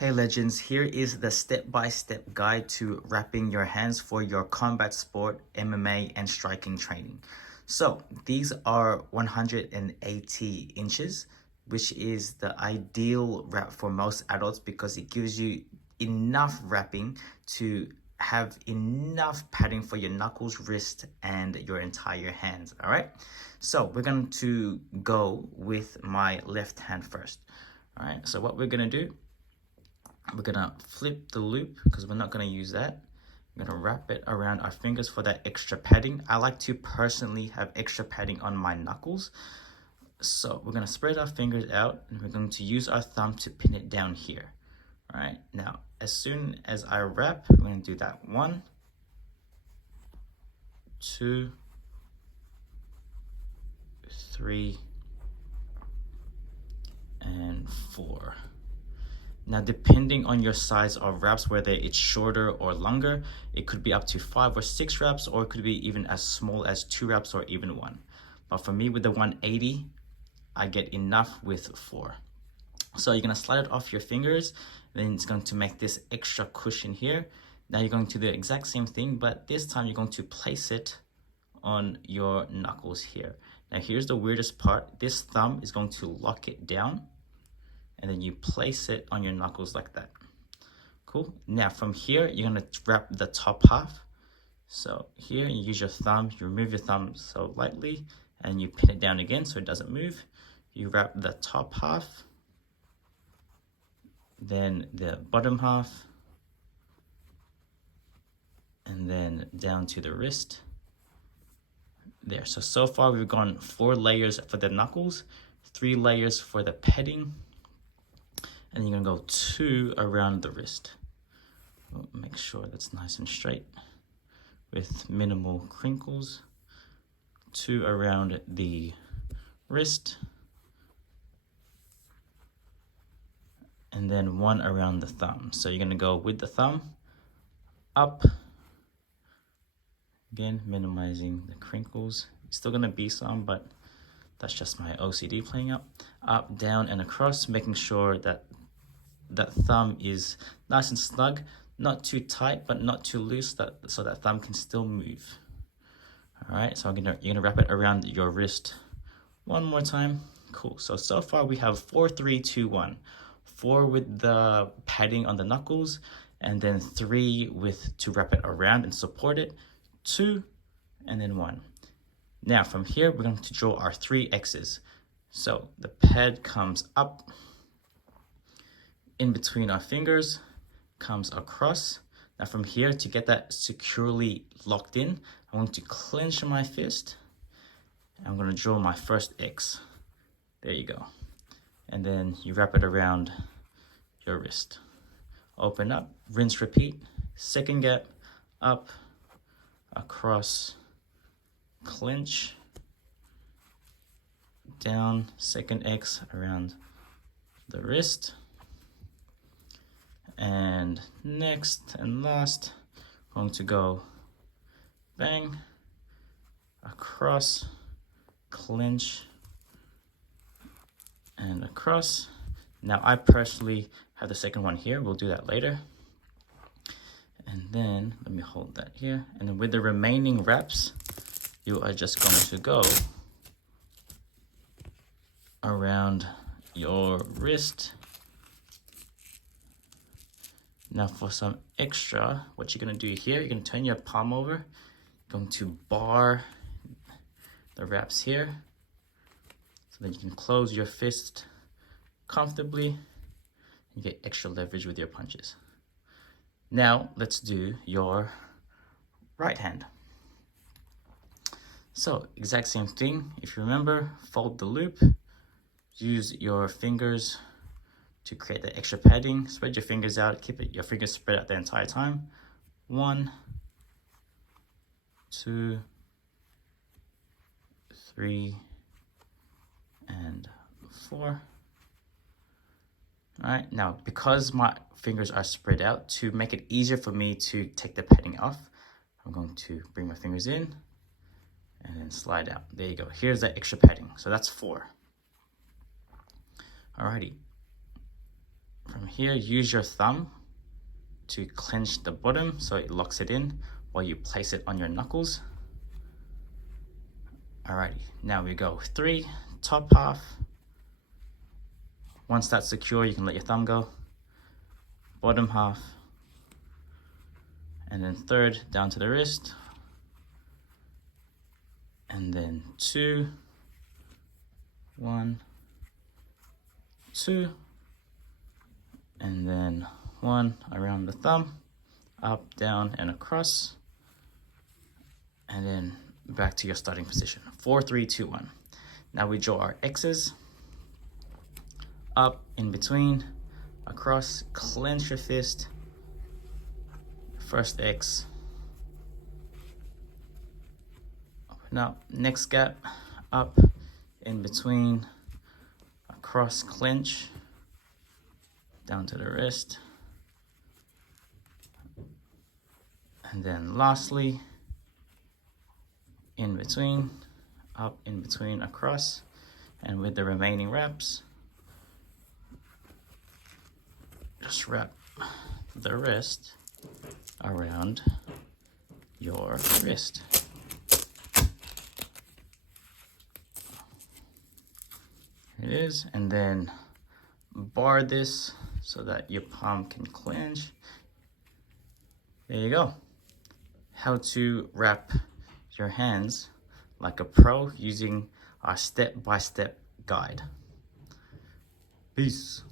Hey legends, here is the step-by-step guide to wrapping your hands for your combat sport, MMA, and striking training. So these are 180 inches, which is the ideal wrap for most adults because it gives you enough wrapping to have enough padding for your knuckles, wrist, and your entire hands. All right, so we're going to go with my left hand first. All right, so what we're going to do, we're gonna flip the loop because we're not gonna use that. We're gonna wrap it around our fingers for that extra padding. I like to personally have extra padding on my knuckles. So we're gonna spread our fingers out and we're going to use our thumb to pin it down here. All right, now as soon as I wrap, we're gonna do that 1, 2, 3, and 4. Now, depending on your size of wraps, whether it's shorter or longer, it could be up to 5 or 6 wraps, or it could be even as small as 2 wraps or even 1. But for me, with the 180, I get enough with 4. So you're gonna slide it off your fingers, then it's going to make this extra cushion here. Now you're going to do the exact same thing, but this time you're going to place it on your knuckles here. Now here's the weirdest part. This thumb is going to lock it down, and then you place it on your knuckles like that. Cool. Now from here, you're gonna wrap the top half. So here, you use your thumb, you remove your thumb so lightly, and you pin it down again so it doesn't move. You wrap the top half, then the bottom half, and then down to the wrist. There, so far we've gone 4 layers for the knuckles, 3 layers for the padding, and you're gonna go 2 around the wrist. Make sure that's nice and straight with minimal crinkles. 2 around the wrist, and then 1 around the thumb. So you're gonna go with the thumb up, again minimizing the crinkles. Still gonna be some, but that's just my OCD playing up, down, and across, making sure that that thumb is nice and snug, not too tight but not too loose, so that thumb can still move. All right, so you're gonna wrap it around your wrist one more time. Cool. So far we have 4, 3, 2, 1. 4 with the padding on the knuckles, and then 3 with to wrap it around and support it, 2, and then 1. Now from here we're going to draw our 3 X's. So the pad comes up, in between our fingers, comes across. Now from here, to get that securely locked in, I'm going to clench my fist. I'm going to draw my first X. There you go. And then you wrap it around your wrist. Open up, rinse, repeat. Second gap, up, across, clench, down, second X around the wrist. And next and last, going to go bang, across, clench, and across. Now I personally have the second one here. We'll do that later. And then let me hold that here. And then with the remaining wraps, you are just going to go around your wrist. Now for some extra, what you're gonna do here, you're gonna turn your palm over, you're going to bar the wraps here, so then you can close your fist comfortably. You get extra leverage with your punches. Now let's do your right hand. So exact same thing. If you remember, fold the loop, use your fingers to create the extra padding. Spread your fingers out, keep your fingers spread out the entire time. 1, 2, 3, and 4. All right, now because my fingers are spread out, to make it easier for me to take the padding off, I'm going to bring my fingers in and then slide out. There you go. Here's that extra padding. So that's 4. Alrighty. From here, use your thumb to clench the bottom so it locks it in while you place it on your knuckles. Alrighty, now we go 3, top half. Once that's secure, you can let your thumb go. Bottom half. And then 3rd down to the wrist. And then 2, 1, 2. And then 1 around the thumb, up, down, and across. And then back to your starting position. 4, 3, 2, 1. Now we draw our X's. Up, in between, across, clench your fist. First X. Open up, next gap, up, in between, across, clench, down to the wrist. And then lastly, in between, up, in between, across. And with the remaining wraps, just wrap the wrist around your wrist. It is, and then bar this so that your palm can clench. There you go. How to wrap your hands like a pro using our step-by-step guide. Peace.